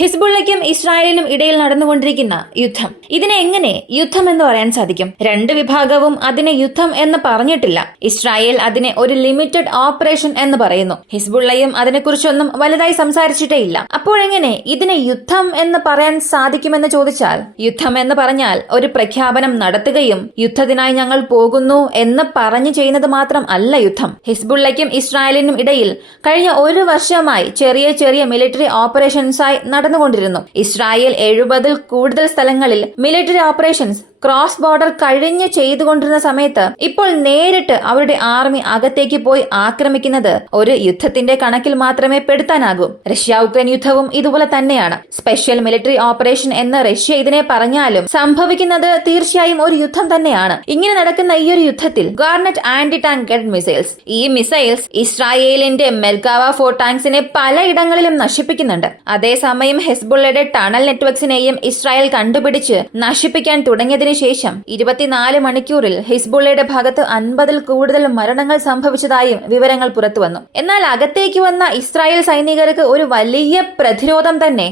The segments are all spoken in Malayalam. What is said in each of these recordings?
ഹിസ്ബുള്ളയ്ക്കും ഇസ്രായേലിനും ഇടയിൽ നടന്നുകൊണ്ടിരിക്കുന്ന യുദ്ധം, ഇതിനെ എങ്ങനെ യുദ്ധം എന്ന് പറയാൻ സാധിക്കും? രണ്ട് വിഭാഗവും അതിനെ യുദ്ധം എന്ന് പറഞ്ഞിട്ടില്ല. ഇസ്രായേൽ അതിനെ ഒരു ലിമിറ്റഡ് ഓപ്പറേഷൻ എന്ന് പറയുന്നു. ഹിസ്ബുള്ളയും അതിനെക്കുറിച്ചൊന്നും വലുതായി സംസാരിച്ചിട്ടേ ഇല്ല. അപ്പോഴെങ്ങനെ ഇതിനെ യുദ്ധം എന്ന് പറയാൻ സാധിക്കുമെന്ന് ചോദിച്ചാൽ, യുദ്ധം എന്ന് പറഞ്ഞാൽ ഒരു പ്രഖ്യാപനം നടത്തുകയും യുദ്ധത്തിനായി ഞങ്ങൾ പോകുന്നു എന്ന് പറഞ്ഞു ചെയ്യുന്നത് മാത്രം അല്ല യുദ്ധം. ഹിസ്ബുള്ളയ്ക്കും ഇസ്രായേലിനും ഇടയിൽ കഴിഞ്ഞ ഒരു വർഷമായി ചെറിയ ചെറിയ മിലിറ്ററി ഓപ്പറേഷൻസായി നടന്നുകൊണ്ടിരുന്നു. ഇസ്രായേൽ 70-ൽ കൂടുതൽ സ്ഥലങ്ങളിൽ മിലിറ്ററി ഓപ്പറേഷൻസ് ക്രോസ് ബോർഡർ കഴിഞ്ഞ് ചെയ്തുകൊണ്ടിരുന്ന സമയത്ത് ഇപ്പോൾ നേരിട്ട് അവരുടെ ആർമി അകത്തേക്ക് പോയി ആക്രമിക്കുന്നത് ഒരു യുദ്ധത്തിന്റെ കണക്കിൽ മാത്രമേ പെടുത്താനാകൂ. റഷ്യ ഉക്രൈൻ യുദ്ധവും ഇതുപോലെ തന്നെയാണ്. സ്പെഷ്യൽ മിലിറ്ററി ഓപ്പറേഷൻ എന്ന് റഷ്യ ഇതിനെ പറഞ്ഞാലും സംഭവിക്കുന്നത് തീർച്ചയായും ഒരു യുദ്ധം തന്നെയാണ്. ഇങ്ങനെ നടക്കുന്ന ഈ ഒരു യുദ്ധത്തിൽ garnet anti tank guided missiles, ഈ മിസൈൽസ് ഇസ്രായേലിന്റെ മെർക്കാവ 4 ടാങ്ക്സിനെ പലയിടങ്ങളിലും നശിപ്പിക്കുന്നുണ്ട്. അതേസമയം ഹെസ്ബുള്ളയുടെ ടണൽ നെറ്റ്വർക്സിനെയും ഇസ്രായേൽ കണ്ടുപിടിച്ച് നശിപ്പിക്കാൻ തുടങ്ങിയതിന് ശേഷം 24 മണിക്കൂറിൽ ഹിസ്ബുള്ളയുടെ ഭാഗത്ത് 50-ൽ കൂടുതൽ മരണങ്ങൾ സംഭവിച്ചതായും വിവരങ്ങൾ പുറത്തുവന്നു. എന്നാൽ അകത്തേക്ക് വന്ന ഇസ്രായേൽ സൈനികർക്ക് ഒരു വലിയ പ്രതിരോധം തന്നെ,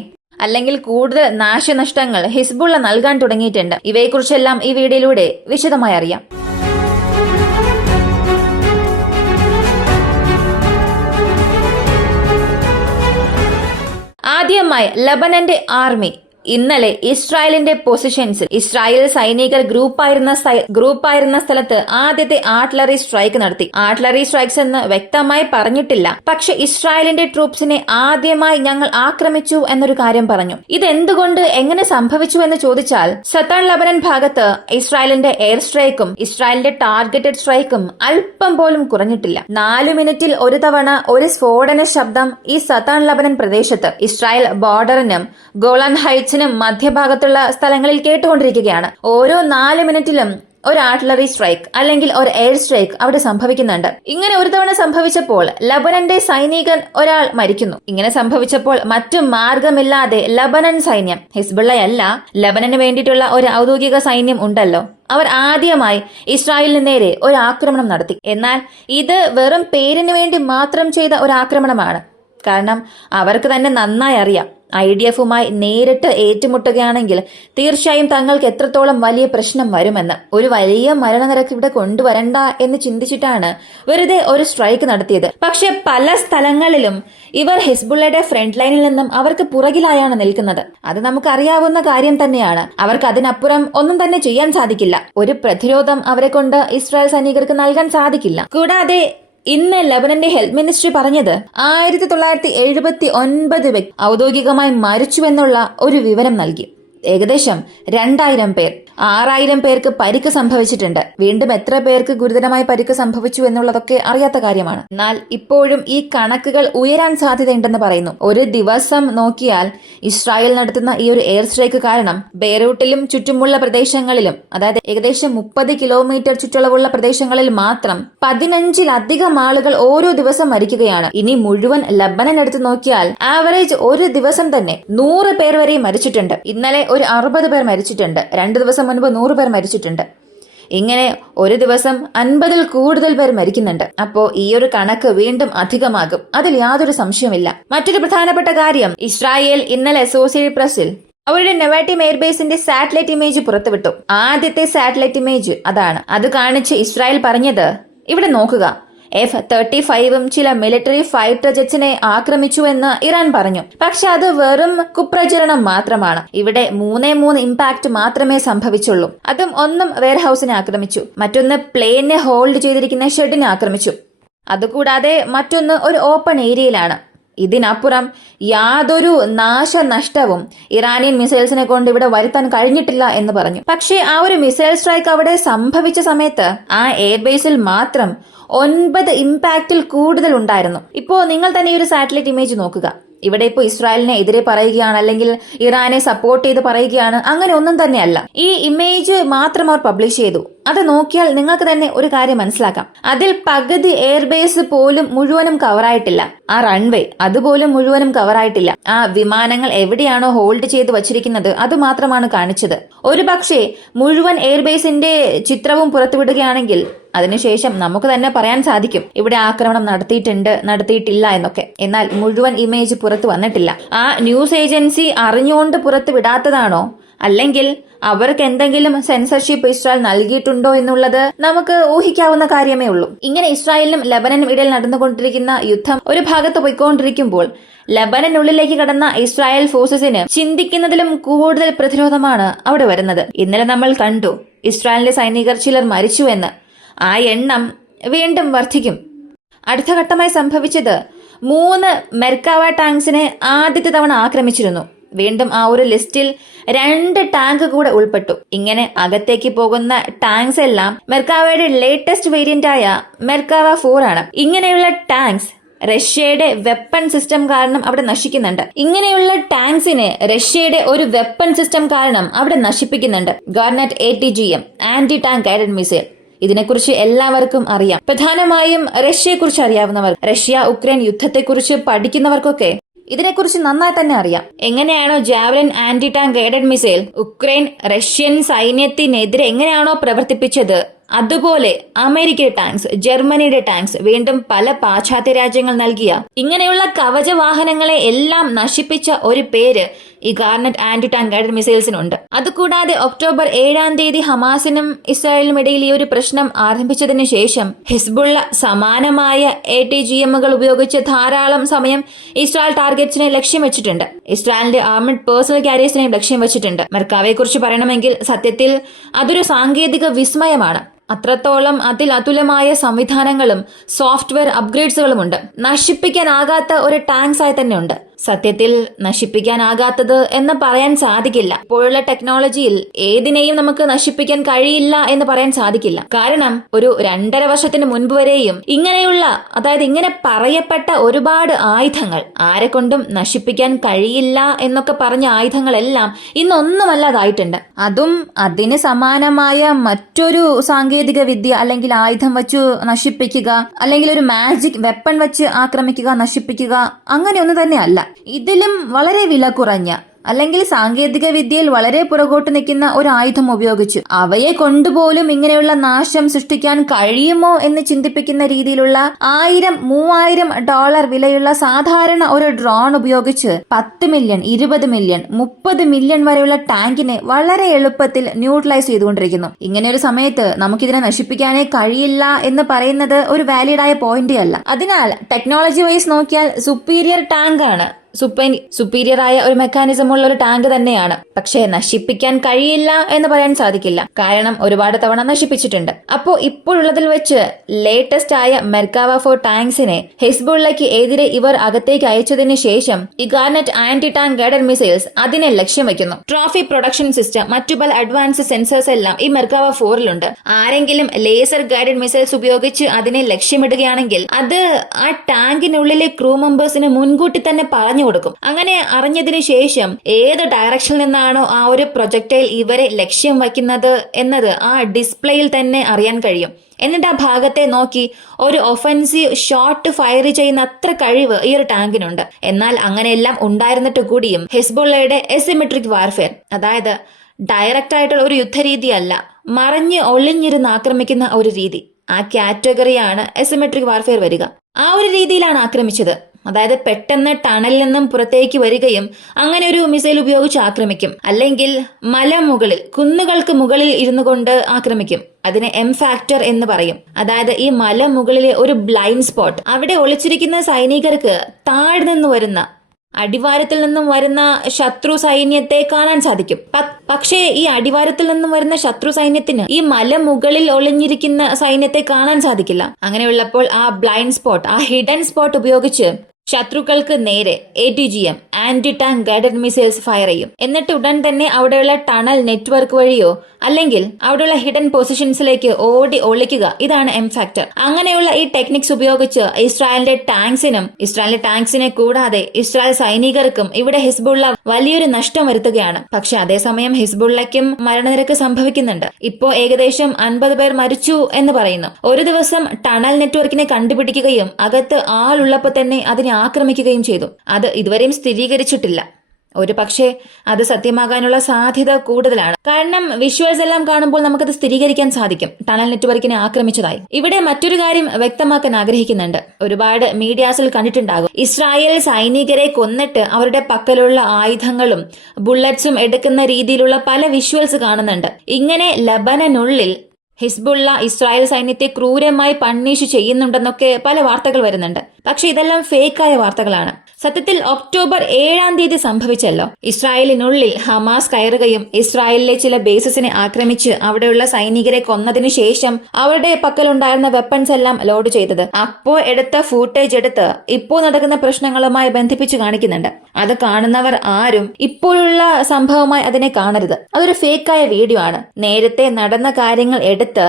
അല്ലെങ്കിൽ കൂടുതൽ നാശനഷ്ടങ്ങൾ ഹിസ്ബുള്ള നൽകാൻ തുടങ്ങിയിട്ടുണ്ട്. ഇവയെക്കുറിച്ചെല്ലാം ഈ വീഡിയോയിലൂടെ വിശദമായി അറിയാം. ആദ്യമായി ലബനന്റെ ആർമി ഇന്നലെ ഇസ്രായേലിന്റെ പൊസിഷൻസിൽ ഇസ്രായേൽ സൈനികർ ഗ്രൂപ്പായിരുന്ന സ്ഥലത്ത് ആദ്യത്തെ ആർട്ടിലറി സ്ട്രൈക്ക് നടത്തി. ആർട്ടിലറി സ്ട്രൈക്സ് എന്ന് വ്യക്തമായി പറഞ്ഞിട്ടില്ല, പക്ഷെ ഇസ്രായേലിന്റെ ട്രൂപ്സിനെ ആദ്യമായി ഞങ്ങൾ ആക്രമിച്ചു എന്നൊരു കാര്യം പറഞ്ഞു. ഇതെന്തുകൊണ്ട്, എങ്ങനെ സംഭവിച്ചു എന്ന് ചോദിച്ചാൽ, സതേൺ ലബനൻ ഭാഗത്ത് ഇസ്രായേലിന്റെ എയർ സ്ട്രൈക്കും ഇസ്രായേലിന്റെ ടാർഗറ്റഡ് സ്ട്രൈക്കും അല്പം പോലും കുറഞ്ഞിട്ടില്ല. 4 മിനിറ്റിൽ ഒരു തവണ ഒരു സ്ഫോടന ശബ്ദം ഈ സതേൺ ലബനൻ പ്രദേശത്ത് ഇസ്രായേൽ ബോർഡറിനും ഗോളാൻ ഹൈറ്റ്സ് മധ്യഭാഗത്തുള്ള സ്ഥലങ്ങളിൽ കേട്ടുകൊണ്ടിരിക്കുകയാണ്. ഓരോ 4 മിനിറ്റിലും ഒരു ആർട്ടിലറി സ്ട്രൈക്ക് അല്ലെങ്കിൽ ഒരു എയർ സ്ട്രൈക്ക് അവിടെ സംഭവിക്കുന്നുണ്ട്. ഇങ്ങനെ ഒരു തവണ സംഭവിച്ചപ്പോൾ ലബനന്റെ സൈനികൻ ഒരാൾ മരിക്കുന്നു. ഇങ്ങനെ സംഭവിച്ചപ്പോൾ മറ്റു മാർഗമില്ലാതെ ലബനൻ സൈന്യം, ഹിസ്ബുള്ളയല്ല, ലബനന് വേണ്ടിയിട്ടുള്ള ഒരു ഔദ്യോഗിക സൈന്യം ഉണ്ടല്ലോ, അവർ ആദ്യമായി ഇസ്രായേലിന് നേരെ ഒരു ആക്രമണം നടത്തി. എന്നാൽ ഇത് വെറും പേരിന് വേണ്ടി മാത്രം ചെയ്ത ഒരു ആക്രമണമാണ്. കാരണം അവർക്ക് തന്നെ നന്നായി അറിയാം, IDFുമായി നേരിട്ട് ഏറ്റുമുട്ടുകയാണെങ്കിൽ തീർച്ചയായും തങ്ങൾക്ക് എത്രത്തോളം വലിയ പ്രശ്നം വരുമെന്ന്. ഒരു വലിയ മരണനിരക്ക് ഇവിടെ കൊണ്ടുവരണ്ട എന്ന് ചിന്തിച്ചിട്ടാണ് വെറുതെ ഒരു സ്ട്രൈക്ക് നടത്തിയത്. പക്ഷെ പല സ്ഥലങ്ങളിലും ഇവർ ഹിസ്ബുള്ളയുടെ ഫ്രണ്ട് ലൈനിൽ നിന്നും അവർക്ക് പുറകിലായാണ് നിൽക്കുന്നത്. അത് നമുക്കറിയാവുന്ന കാര്യം തന്നെയാണ്. അവർക്ക് അതിനപ്പുറം ഒന്നും തന്നെ ചെയ്യാൻ സാധിക്കില്ല. ഒരു പ്രതിരോധം അവരെ കൊണ്ട് ഇസ്രായേൽ സൈനികർക്ക് നൽകാൻ സാധിക്കില്ല. കൂടാതെ ഇന്ന് ലബനന്റെ ഹെൽത്ത് മിനിസ്ട്രി പറഞ്ഞത് 1979 ഔദ്യോഗികമായി മരിച്ചുവെന്നുള്ള ഒരു വിവരം നൽകി. ഏകദേശം 2000 പേർ, 6000 പേർക്ക് പരിക്ക് സംഭവിച്ചിട്ടുണ്ട്. വീണ്ടും എത്ര പേർക്ക് ഗുരുതരമായി പരിക്ക് സംഭവിച്ചു എന്നുള്ളതൊക്കെ അറിയാത്ത കാര്യമാണ്. എന്നാൽ ഇപ്പോഴും ഈ കണക്കുകൾ ഉയരാൻ സാധ്യതയുണ്ടെന്ന് പറയുന്നു. ഒരു ദിവസം നോക്കിയാൽ ഇസ്രായേൽ നടത്തുന്ന ഈ ഒരു എയർ സ്ട്രൈക്ക് കാരണം ബെയ്റൂട്ടിലും ചുറ്റുമുള്ള പ്രദേശങ്ങളിലും, അതായത് ഏകദേശം 30 കിലോമീറ്റർ ചുറ്റളവുള്ള പ്രദേശങ്ങളിൽ മാത്രം 15-ലധികം ആളുകൾ ഓരോ ദിവസം മരിക്കുകയാണ്. ഇനി മുഴുവൻ ലബനൻ എടുത്ത് നോക്കിയാൽ ആവറേജ് ഒരു ദിവസം തന്നെ 100 പേർ വരെ മരിച്ചിട്ടുണ്ട്. ഇന്നലെ ഒരു 60 പേർ മരിച്ചിട്ടുണ്ട്. 2 ദിവസം മുൻപ് 100 പേർ മരിച്ചിട്ടുണ്ട്. ഇങ്ങനെ ഒരു ദിവസം 50-ൽ കൂടുതൽ പേർ മരിക്കുന്നുണ്ട്. അപ്പോ ഈ ഒരു കണക്ക് വീണ്ടും അധികമാകും, അതിൽ യാതൊരു സംശയമില്ല. മറ്റൊരു പ്രധാനപ്പെട്ട കാര്യം, ഇസ്രായേൽ ഇന്നലെ അസോസിയേറ്റഡ് പ്രസിൽ അവരുടെ നെവാറ്റിം എയർബേസിന്റെ സാറ്റലൈറ്റ് ഇമേജ് പുറത്തുവിട്ടു. ആദ്യത്തെ സാറ്റലൈറ്റ് ഇമേജ് അതാണ്. അത് കാണിച്ച് ഇസ്രായേൽ പറഞ്ഞത്, ഇവിടെ നോക്കുക, F-35ഉം ചില മിലിറ്ററി ഫൈറ്റർ ജെറ്റ്സിനെ ആക്രമിച്ചുവെന്ന് ഇറാൻ പറഞ്ഞു. പക്ഷെ അത് വെറും കുപ്രചരണം മാത്രമാണ്. ഇവിടെ 3 ഇമ്പാക്ട് മാത്രമേ സംഭവിച്ചുള്ളൂ. അതും ഒന്നും വെയർഹൌസിനെ ആക്രമിച്ചു, മറ്റൊന്ന് പ്ലെയിനെ ഹോൾഡ് ചെയ്തിരിക്കുന്ന ഷെഡിനെ ആക്രമിച്ചു. അതുകൂടാതെ മറ്റൊന്ന് ഒരു ഓപ്പൺ ഏരിയയിലാണ്. ഇതിനപ്പുറം യാതൊരു നാശനഷ്ടവും ഇറാനിയൻ മിസൈൽസിനെ കൊണ്ട് ഇവിടെ വരുത്താൻ കഴിഞ്ഞിട്ടില്ല എന്ന് പറഞ്ഞു. പക്ഷേ ആ ഒരു മിസൈൽ സ്ട്രൈക്ക് അവിടെ സംഭവിച്ച സമയത്ത് ആ എയർബേസിൽ മാത്രം 9 ഇമ്പാക്റ്റിൽ കൂടുതൽ ഉണ്ടായിരുന്നു. ഇപ്പോ നിങ്ങൾ തന്നെ ഈ ഒരു സാറ്റലൈറ്റ് ഇമേജ് നോക്കുക. ഇവിടെ ഇപ്പോൾ ഇസ്രായേലിനെ എതിരെ പറയുകയാണ്, അല്ലെങ്കിൽ ഇറാനെ സപ്പോർട്ട് ചെയ്ത് പറയുകയാണ്, അങ്ങനെ ഒന്നും തന്നെയല്ല. ഈ ഇമേജ് മാത്രം അവർ പബ്ലിഷ് ചെയ്തു. അത് നോക്കിയാൽ നിങ്ങൾക്ക് തന്നെ ഒരു കാര്യം മനസ്സിലാക്കാം. അതിൽ പകുതി എയർബേസ് പോലും മുഴുവനും കവറായിട്ടില്ല. ആ റൺവേ അതുപോലും മുഴുവനും കവറായിട്ടില്ല. ആ വിമാനങ്ങൾ എവിടെയാണോ ഹോൾഡ് ചെയ്ത് വച്ചിരിക്കുന്നത് അത് മാത്രമാണ് കാണിച്ചത്. ഒരു പക്ഷേ മുഴുവൻ എയർബേസിന്റെ ചിത്രവും പുറത്തുവിടുകയാണെങ്കിൽ അതിനുശേഷം നമുക്ക് തന്നെ പറയാൻ സാധിക്കും ഇവിടെ ആക്രമണം നടത്തിയിട്ടില്ല എന്നൊക്കെ. എന്നാൽ മുഴുവൻ ഇമേജ് പുറത്തു വന്നിട്ടില്ല. ആ ന്യൂസ് ഏജൻസി അറിഞ്ഞുകൊണ്ട് പുറത്തു വിടാത്തതാണോ, അല്ലെങ്കിൽ അവർക്ക് എന്തെങ്കിലും സെൻസർഷിപ്പ് ഇസ്രായേൽ നൽകിയിട്ടുണ്ടോ എന്നുള്ളത് നമുക്ക് ഊഹിക്കാവുന്ന കാര്യമേ ഉള്ളൂ. ഇങ്ങനെ ഇസ്രായേലിനും ലെബനനും ഇടയിൽ നടന്നുകൊണ്ടിരിക്കുന്ന യുദ്ധം ഒരു ഭാഗത്ത് പോയിക്കൊണ്ടിരിക്കുമ്പോൾ ലെബനനുള്ളിലേക്ക് കടന്ന ഇസ്രായേൽ ഫോഴ്സസിന് ചിന്തിക്കുന്നതിലും കൂടുതൽ പ്രതിരോധമാണ് അവിടെ വരുന്നത്. ഇന്നലെ നമ്മൾ കണ്ടു ഇസ്രായേലിന്റെ സൈനികർ ചിലർ മരിച്ചുവെന്ന്. ആ എണ്ണം വീണ്ടും വർദ്ധിക്കും. അടുത്ത ഘട്ടമായി സംഭവിച്ചത് 3 മെർക്കാവ ടാങ്ക്സിനെ ആദ്യത്തെ തവണ ആക്രമിച്ചിരുന്നു. വീണ്ടും ആ ഒരു ലിസ്റ്റിൽ 2 ടാങ്ക് കൂടെ ഉൾപ്പെട്ടു. ഇങ്ങനെ അകത്തേക്ക് പോകുന്ന ടാങ്ക്സ് എല്ലാം മെർക്കാവയുടെ ലേറ്റസ്റ്റ് വേരിയന്റ് ആയ മെർക്കാവ 4 ആണ്. ഇങ്ങനെയുള്ള ടാങ്ക്സ് റഷ്യയുടെ വെപ്പൺ സിസ്റ്റം കാരണം അവിടെ നശിക്കുന്നുണ്ട്. ഇങ്ങനെയുള്ള ടാങ്ക്സിനെ റഷ്യയുടെ ഒരു വെപ്പൺ സിസ്റ്റം കാരണം അവിടെ നശിപ്പിക്കുന്നുണ്ട്. ഗാർനെറ്റ് ATGM anti tank guided missile. ഇതിനെക്കുറിച്ച് എല്ലാവർക്കും അറിയാം. പ്രധാനമായും റഷ്യയെക്കുറിച്ച് അറിയാവുന്നവർ, റഷ്യ ഉക്രൈൻ യുദ്ധത്തെക്കുറിച്ച് പഠിക്കുന്നവർക്കൊക്കെ ഇതിനെക്കുറിച്ച് നന്നായി തന്നെ അറിയാം. എങ്ങനെയാണോ javelin anti tank guided missile Ukraine Russian സൈന്യത്തിനെതിരെ എങ്ങനെയാണോ പ്രവർത്തിപ്പിച്ചത്, അതുപോലെ അമേരിക്കയുടെ ടാങ്ക്സ്, ജർമ്മനിയുടെ ടാങ്ക്സ്, വീണ്ടും പല പാശ്ചാത്യ രാജ്യങ്ങൾ നൽകിയ ഇങ്ങനെയുള്ള കവച വാഹനങ്ങളെ എല്ലാം നശിപ്പിച്ച ഒരു പേര് ഈ ഗാർനെറ്റ് ആന്റി ടാങ്ക് ഗൈഡഡ് മിസൈൽസിനുണ്ട്. അതുകൂടാതെ ഒക്ടോബർ 7 ഹമാസിനും ഇസ്രായേലിനും ഇടയിൽ ഈ ഒരു പ്രശ്നം ആരംഭിച്ചതിന് ശേഷം ഹിസ്ബുള്ള സമാനമായ ATGMകൾ ഉപയോഗിച്ച് ധാരാളം സമയം ഇസ്രായേൽ ടാർഗറ്റ്സിനെ ലക്ഷ്യം വെച്ചിട്ടുണ്ട്. ഇസ്രായേലിന്റെ ആർമഡ് പേഴ്സണൽ കാരിയേഴ്സിനെയും ലക്ഷ്യം വെച്ചിട്ടുണ്ട്. മെർക്കാവയെ കുറിച്ച് പറയണമെങ്കിൽ സത്യത്തിൽ അതൊരു സാങ്കേതിക വിസ്മയമാണ്. അത്രത്തോളം അതുലമായ സംവിധാനങ്ങളും സോഫ്റ്റ്വെയർ അപ്ഗ്രേഡ്സുകളുമുണ്ട്. നശിപ്പിക്കാനാകാത്ത ഒരു ടാങ്ക്സ് ആയി തന്നെ ഉണ്ട്. സത്യത്തിൽ നശിപ്പിക്കാനാകാത്തത് എന്ന് പറയാൻ സാധിക്കില്ല. ഇപ്പോഴുള്ള ടെക്നോളജിയിൽ ഏതിനെയും നമുക്ക് നശിപ്പിക്കാൻ കഴിയില്ല എന്ന് പറയാൻ സാധിക്കില്ല. കാരണം ഒരു 2.5 വർഷത്തിന് മുൻപ് വരെയും ഇങ്ങനെ പറയപ്പെട്ട ഒരുപാട് ആയുധങ്ങൾ, ആരെക്കൊണ്ടും നശിപ്പിക്കാൻ കഴിയില്ല എന്നൊക്കെ പറഞ്ഞ ആയുധങ്ങളെല്ലാം ഇന്നൊന്നുമല്ലാതായിട്ടുണ്ട്. അതും അതിന് സമാനമായ മറ്റൊരു സാങ്കേതിക വിദ്യ അല്ലെങ്കിൽ ആയുധം വച്ചു നശിപ്പിക്കുക, അല്ലെങ്കിൽ ഒരു മാജിക് വെപ്പൺ വെച്ച് ആക്രമിക്കുക, നശിപ്പിക്കുക, അങ്ങനെയൊന്നും തന്നെ അല്ല. ഇതിലും വളരെ വില കുറഞ്ഞ അല്ലെങ്കിൽ സാങ്കേതിക വിദ്യയിൽ വളരെ പുറകോട്ട് നിൽക്കുന്ന ഒരു ആയുധം ഉപയോഗിച്ച് അവയെ കൊണ്ടുപോലും ഇങ്ങനെയുള്ള നാശം സൃഷ്ടിക്കാൻ കഴിയുമോ എന്ന് ചിന്തിപ്പിക്കുന്ന രീതിയിലുള്ള $1000-3000 വിലയുള്ള സാധാരണ ഒരു ഡ്രോൺ ഉപയോഗിച്ച് 10 മില്യൺ, 20 മില്യൺ, 30 മില്യൺ വരെയുള്ള ടാങ്കിനെ വളരെ എളുപ്പത്തിൽ ന്യൂട്രലൈസ് ചെയ്തുകൊണ്ടിരിക്കുന്നു. ഇങ്ങനെ ഒരു സമയത്ത് നമുക്കിതിനെ നശിപ്പിക്കാനേ കഴിയില്ല എന്ന് പറയുന്നത് ഒരു വാലിഡായ പോയിന്റേ അല്ല. അതിനാൽ ടെക്നോളജി വൈസ് നോക്കിയാൽ സുപ്പീരിയർ ടാങ്ക് ആണ്, സുപ്പീരിയർ ആയ ഒരു മെക്കാനിസം ഉള്ള ഒരു ടാങ്ക് തന്നെയാണ്. പക്ഷേ നശിപ്പിക്കാൻ കഴിയില്ല എന്ന് പറയാൻ സാധിക്കില്ല. കാരണം ഒരുപാട് തവണ നശിപ്പിച്ചിട്ടുണ്ട്. അപ്പോ ഇപ്പോഴുള്ളതിൽ വെച്ച് ലേറ്റസ്റ്റ് ആയ മെർക്കാവ 4 ടാങ്ക്സിനെ ഹിസ്ബുള്ളയ്ക്ക് എതിരെ ഇവർ അകത്തേക്ക് അയച്ചതിന് ശേഷം ഈ garnet anti tank guided missiles അതിനെ ലക്ഷ്യം വയ്ക്കുന്നു. ട്രോഫി പ്രൊഡക്ഷൻ സിസ്റ്റം, മറ്റു പല അഡ്വാൻസ് സെൻസേഴ്സ് എല്ലാം ഈ മെർക്കാവ 4-ലുണ്ട്. ആരെങ്കിലും ലേസർ ഗൈഡഡ് മിസൈൽസ് ഉപയോഗിച്ച് അതിനെ ലക്ഷ്യമിടുകയാണെങ്കിൽ അത് ആ ടാങ്കിനുള്ളിലെ ക്രൂ മെമ്പേഴ്സിന് മുൻകൂട്ടി തന്നെ പറഞ്ഞു കൊടുക്കും. അങ്ങനെ അറിഞ്ഞതിന് ശേഷം ഏത് ഡയറക്ഷനിൽ നിന്നാണോ ആ ഒരു പ്രൊജക്ടൈൽ ഇവരെ ലക്ഷ്യം വയ്ക്കുന്നത് എന്നത് ആ ഡിസ്പ്ലേയിൽ തന്നെ അറിയാൻ കഴിയും. എന്നിട്ട് ആ ഭാഗത്തെ നോക്കി ഒരു ഒഫൻസീവ് ഷോട്ട് ഫയർ ചെയ്യുന്ന അത്ര കഴിവ് ഈ ഒരു ടാങ്കിനുണ്ട്. എന്നാൽ അങ്ങനെയെല്ലാം ഉണ്ടായിരുന്നിട്ട് കൂടിയും ഹിസ്ബുള്ളയുടെ എസിമെട്രിക് വാർഫെയർ, അതായത് ഡയറക്റ്റ് ആയിട്ടുള്ള ഒരു യുദ്ധരീതിയല്ല, മറഞ്ഞ് ഒളിഞ്ഞിരുന്ന് ആക്രമിക്കുന്ന ഒരു രീതി, ആ കാറ്റഗറിയാണ് എസിമെട്രിക് വാർഫെയർ വരിക. ആ ഒരു രീതിയിലാണ് ആക്രമിച്ചത്. അതായത് പെട്ടെന്ന് ടണലിൽ നിന്നും പുറത്തേക്ക് വരികയും അങ്ങനെ ഒരു മിസൈൽ ഉപയോഗിച്ച് ആക്രമിക്കും. അല്ലെങ്കിൽ മലമുകളിൽ, കുന്നുകൾക്ക് മുകളിൽ ഇരുന്നു കൊണ്ട് ആക്രമിക്കും. അതിനെ M ഫാക്ടർ എന്ന് പറയും. അതായത് ഈ മലമുകളിലെ ഒരു ബ്ലൈൻഡ് സ്പോട്ട്, അവിടെ ഒളിച്ചിരിക്കുന്ന സൈനികർക്ക് താഴെ നിന്ന് വരുന്ന, അടിവാരത്തിൽ നിന്നും വരുന്ന ശത്രു സൈന്യത്തെ കാണാൻ സാധിക്കും. പക്ഷേ ഈ അടിവാരത്തിൽ നിന്നും വരുന്ന ശത്രു സൈന്യത്തിന് ഈ മലമുകളിൽ ഒളിഞ്ഞിരിക്കുന്ന സൈന്യത്തെ കാണാൻ സാധിക്കില്ല. അങ്ങനെയുള്ളപ്പോൾ ആ ബ്ലൈൻഡ് സ്പോട്ട്, ആ ഹിഡൻ സ്പോട്ട് ഉപയോഗിച്ച് ശത്രുക്കൾക്ക് നേരെ ATGM anti tank guided missiles fire ചെയ്യും. എന്നിട്ട് ഉടൻ തന്നെ അവിടെയുള്ള ടണൽ നെറ്റ്വർക്ക് വഴിയോ അല്ലെങ്കിൽ അവിടെയുള്ള ഹിഡൻ പൊസിഷൻസിലേക്ക് ഓടി ഒളിക്കുക. ഇതാണ് M ഫാക്ടർ. അങ്ങനെയുള്ള ഈ ടെക്നിക്സ് ഉപയോഗിച്ച് ഇസ്രായേലിന്റെ ടാങ്ക്സിനെ കൂടാതെ ഇസ്രായേൽ സൈനികർക്കും ഇവിടെ ഹിസ്ബുള്ള വലിയൊരു നഷ്ടം വരുത്തുകയാണ്. പക്ഷെ അതേസമയം ഹിസ്ബുള്ളയ്ക്കും മരണനിരക്ക് സംഭവിക്കുന്നുണ്ട്. ഇപ്പോ ഏകദേശം 50 പേർ മരിച്ചു എന്ന് പറയുന്നു. ഒരു ദിവസം ടണൽ നെറ്റ്വർക്കിനെ കണ്ടുപിടിക്കുകയും അകത്ത് ആളുള്ളപ്പോൾ തന്നെ അതിനെ ആക്രമിക്കുകയും ചെയ്തു. അത് ഇതുവരെയും സ്ഥിരീകരിച്ചിട്ടില്ല. ഒരു പക്ഷേ അത് സത്യമാകാനുള്ള സാധ്യത കൂടുതലാണ്. കാരണം വിഷ്വൽസ് എല്ലാം കാണുമ്പോൾ നമുക്കത് സ്ഥിരീകരിക്കാൻ സാധിക്കും ടണൽ നെറ്റ്വർക്കിനെ ആക്രമിച്ചതായി. ഇവിടെ മറ്റൊരു കാര്യം വ്യക്തമാക്കാൻ ആഗ്രഹിക്കുന്നുണ്ട്. ഒരുപാട് മീഡിയാസിൽ കണ്ടിട്ടുണ്ടാകും, ഇസ്രായേൽ സൈനികരെ കൊന്നിട്ട് അവരുടെ പക്കലുള്ള ആയുധങ്ങളും ബുള്ളറ്റ്സും എടുക്കുന്ന രീതിയിലുള്ള പല വിഷ്വൽസ് കാണുന്നുണ്ട്. ഇങ്ങനെ ലബനനുള്ളിൽ ഹിസ്ബുള്ള ഇസ്രായേൽ സൈന്യത്തെ ക്രൂരമായി പണിഷ് ചെയ്യുന്നുണ്ടെന്നൊക്കെ പല വാർത്തകൾ വരുന്നുണ്ട്. പക്ഷെ ഇതെല്ലാം ഫേക്കായ വാർത്തകളാണ്. സത്യത്തിൽ ഒക്ടോബർ 7 സംഭവിച്ചല്ലോ. ഇസ്രായേലിനുള്ളിൽ ഹമാസ് കയറുകയും ഇസ്രായേലിലെ ചില ബേസസിനെ ആക്രമിച്ച് അവിടെയുള്ള സൈനികരെ കൊന്നതിനു ശേഷം അവരുടെ പക്കലുണ്ടായിരുന്ന വെപ്പൺസ് എല്ലാം ലോഡ് ചെയ്തത്. അപ്പോ എടുത്ത ഫൂട്ടേജ് എടുത്ത് ഇപ്പോൾ നടക്കുന്ന പ്രശ്നങ്ങളുമായി ബന്ധിപ്പിച്ച് കാണിക്കുന്നുണ്ട്. അത് കാണുന്നവർ ആരും ഇപ്പോഴുള്ള സംഭവമായി അതിനെ കാണരുത്. അതൊരു ഫേക്കായ വീഡിയോ ആണ്. നേരത്തെ നടന്ന കാര്യങ്ങൾ എടുത്ത്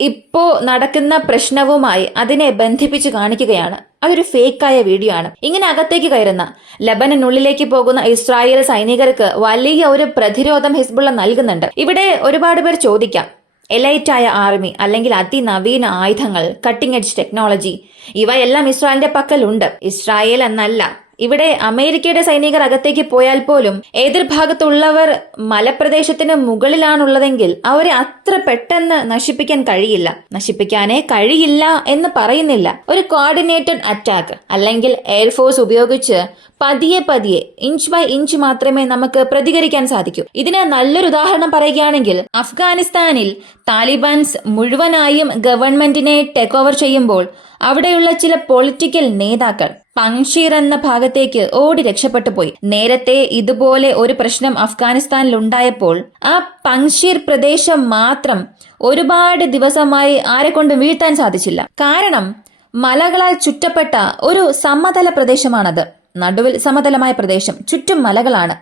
ഇപ്പോ നടക്കുന്ന പ്രശ്നവുമായി അതിനെ ബന്ധിപ്പിച്ച് കാണിക്കുകയാണ്. അതൊരു ഫേക്കായ വീഡിയോ ആണ്. ഇങ്ങനെ അകത്തേക്ക് കയറുന്ന ലബനനുള്ളിലേക്ക് പോകുന്ന ഇസ്രായേൽ സൈനികർക്ക് വലിയ ഒരു പ്രതിരോധം ഹിസ്ബുള്ള നൽകുന്നുണ്ട്. ഇവിടെ ഒരുപാട് പേർ ചോദിക്കാം, എലൈറ്റായ ആർമി അല്ലെങ്കിൽ അതിനവീന ആയുധങ്ങൾ, കട്ടിംഗ് എഡ്ജ് ടെക്നോളജി, ഇവയെല്ലാം ഇസ്രായേലിന്റെ പക്കലുണ്ട്. ഇസ്രായേൽ എന്നല്ല, ഇവിടെ അമേരിക്കയുടെ സൈനികർ അകത്തേക്ക് പോയാൽ പോലും എതിർഭാഗത്തുള്ളവർ മലപ്രദേശത്തിന് മുകളിലാണുള്ളതെങ്കിൽ അവരെ അത്ര പെട്ടെന്ന് നശിപ്പിക്കാൻ കഴിയില്ല. നശിപ്പിക്കാനേ കഴിയില്ല എന്ന് പറയുന്നില്ല. ഒരു കോർഡിനേറ്റഡ് അറ്റാക്ക് അല്ലെങ്കിൽ എയർഫോഴ്സ് ഉപയോഗിച്ച് പതിയെ പതിയെ ഇഞ്ച് ബൈ ഇഞ്ച് മാത്രമേ നമുക്ക് പ്രതികരിക്കാൻ സാധിക്കൂ. ഇതിന് നല്ലൊരു ഉദാഹരണം പറയുകയാണെങ്കിൽ, അഫ്ഗാനിസ്ഥാനിൽ താലിബാൻസ് മുഴുവനായും ഗവൺമെന്റിനെ ടേക്ക് ഓവർ ചെയ്യുമ്പോൾ അവിടെയുള്ള ചില പൊളിറ്റിക്കൽ നേതാക്കൾ പങ്ഷീർ എന്ന ഭാഗത്തേക്ക് ഓടി രക്ഷപ്പെട്ടു പോയി. നേരത്തെ ഇതുപോലെ ഒരു പ്രശ്നം അഫ്ഗാനിസ്ഥാനിൽ ഉണ്ടായപ്പോൾ ആ പങ്ഷീർ പ്രദേശം മാത്രം ഒരുപാട് ദിവസമായി ആരെക്കൊണ്ട് വീഴ്ത്താൻ സാധിച്ചില്ല. കാരണം മലകളാൽ ചുറ്റപ്പെട്ട ഒരു സമതല പ്രദേശമാണത്. നടുവിൽ സമതലമായ പ്രദേശം, ചുറ്റും മലകളാണ്.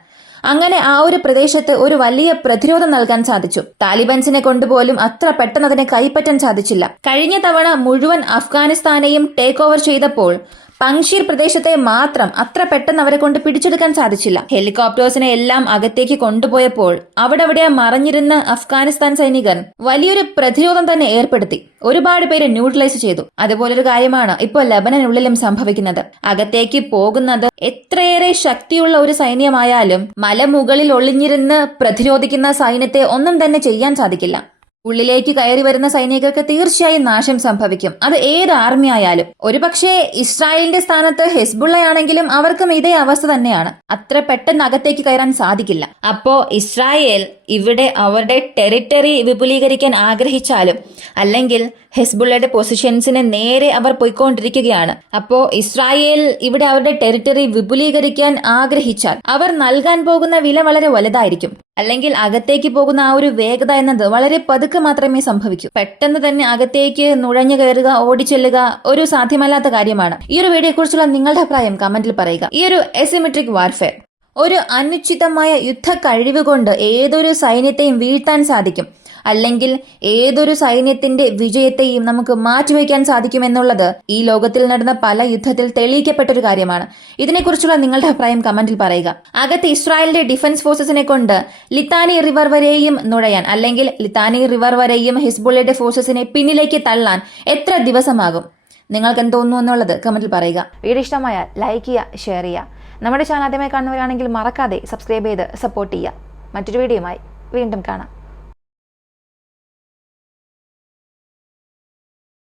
അങ്ങനെ ആ ഒരു പ്രദേശത്ത് ഒരു വലിയ പ്രതിരോധം നൽകാൻ സാധിച്ചു. താലിബാൻസിനെ കൊണ്ടുപോലും അത്ര പെട്ടെന്ന് അതിനെ കൈപ്പറ്റാൻ സാധിച്ചില്ല. കഴിഞ്ഞ തവണ മുഴുവൻ അഫ്ഗാനിസ്ഥാനെയും ടേക്ക് ഓവർ ചെയ്തപ്പോൾ പങ്ഷീർ പ്രദേശത്തെ മാത്രം അത്ര പെട്ടെന്ന് അവരെ കൊണ്ട് പിടിച്ചെടുക്കാൻ സാധിച്ചില്ല. ഹെലികോപ്റ്റേഴ്സിനെ എല്ലാം അകത്തേക്ക് കൊണ്ടുപോയപ്പോൾ അവിടെ മറഞ്ഞിരുന്ന അഫ്ഗാനിസ്ഥാൻ സൈനികർ വലിയൊരു പ്രതിരോധം തന്നെ ഏർപ്പെടുത്തി. ഒരുപാട് പേര് ന്യൂട്രലൈസ് ചെയ്തു. അതുപോലൊരു കാര്യമാണ് ഇപ്പോൾ ലബനനുള്ളിലും സംഭവിക്കുന്നത്. അകത്തേക്ക് പോകുന്നത് എത്രയേറെ ശക്തിയുള്ള ഒരു സൈന്യമായാലും മലമുകളിൽ ഒളിഞ്ഞിരുന്ന് പ്രതിരോധിക്കുന്ന സൈന്യത്തെ ഒന്നും തന്നെ ചെയ്യാൻ സാധിക്കില്ല. ഉള്ളിലേക്ക് കയറി വരുന്ന സൈനികർക്ക് തീർച്ചയായും നാശം സംഭവിക്കും. അത് ഏത് ആർമി ആയാലും. ഒരുപക്ഷെ ഇസ്രായേലിന്റെ സ്ഥാനത്ത് ഹെസ്ബുള്ളയാണെങ്കിലും അവർക്കും ഇതേ അവസ്ഥ തന്നെയാണ്. അത്ര പെട്ടെന്ന് അകത്തേക്ക് കയറാൻ സാധിക്കില്ല. അപ്പോ ഇസ്രായേൽ ഇവിടെ അവരുടെ ടെറിട്ടറി വിപുലീകരിക്കാൻ ആഗ്രഹിച്ചാലും അല്ലെങ്കിൽ ഹെസ്ബുള്ളയുടെ പൊസിഷൻസിന് നേരെ അവർ പോയിക്കൊണ്ടിരിക്കുകയാണ്. അപ്പോ ഇസ്രായേൽ ഇവിടെ അവരുടെ ടെറിട്ടറി വിപുലീകരിക്കാൻ ആഗ്രഹിച്ചാൽ അവർ നൽകാൻ പോകുന്ന വില വളരെ വലുതായിരിക്കും. അല്ലെങ്കിൽ അകത്തേക്ക് പോകുന്ന ആ ഒരു വേഗത എന്നത് വളരെ പതുക്കെ മാത്രമേ സംഭവിക്കൂ. പെട്ടെന്ന് തന്നെ അകത്തേക്ക് നുഴഞ്ഞു കയറുക, ഓടിച്ചെല്ലുക ഒരു സാധ്യമല്ലാത്ത കാര്യമാണ്. ഈ ഒരു വീഡിയോയെ കുറിച്ചുള്ള നിങ്ങളുടെ അഭിപ്രായം കമന്റിൽ പറയുക. ഈ ഒരു എസിമെട്രിക് വാർഫെയർ, ഒരു അനുചിതമായ യുദ്ധ കഴിവ് കൊണ്ട് ഏതൊരു സൈന്യത്തെയും വീഴ്ത്താൻ സാധിക്കും. അല്ലെങ്കിൽ ഏതൊരു സൈന്യത്തിന്റെ വിജയത്തെയും നമുക്ക് മാറ്റിവെക്കാൻ സാധിക്കുമെന്നുള്ളത് ഈ ലോകത്തിൽ നടന്ന പല യുദ്ധത്തിൽ തെളിയിക്കപ്പെട്ടൊരു കാര്യമാണ്. ഇതിനെക്കുറിച്ചുള്ള നിങ്ങളുടെ അഭിപ്രായം കമന്റിൽ പറയുക. അകത്ത് ഇസ്രായേലിന്റെ ഡിഫൻസ് ഫോഴ്സസിനെ കൊണ്ട് ലിത്താനി റിവർ വരെയും നുഴയാൻ, അല്ലെങ്കിൽ ലിത്താനി റിവർ വരെയും ഹിസ്ബുള്ളയുടെ ഫോഴ്സസിനെ പിന്നിലേക്ക് തള്ളാൻ എത്ര ദിവസമാകും? നിങ്ങൾക്ക് എന്ത് തോന്നുന്നു എന്നുള്ളത് കമന്റിൽ പറയുക. വീഡിയോ ഇഷ്ടമായാൽ ലൈക്ക് ചെയ്യുക, ഷെയർ ചെയ്യുക. നമ്മുടെ ചാനൽ ആദ്യമായി കാണുന്നവരാണെങ്കിൽ മറക്കാതെ സബ്സ്ക്രൈബ് ചെയ്ത് സപ്പോർട്ട് ചെയ്യുക. മറ്റൊരു വീഡിയോയുമായി വീണ്ടും കാണാം.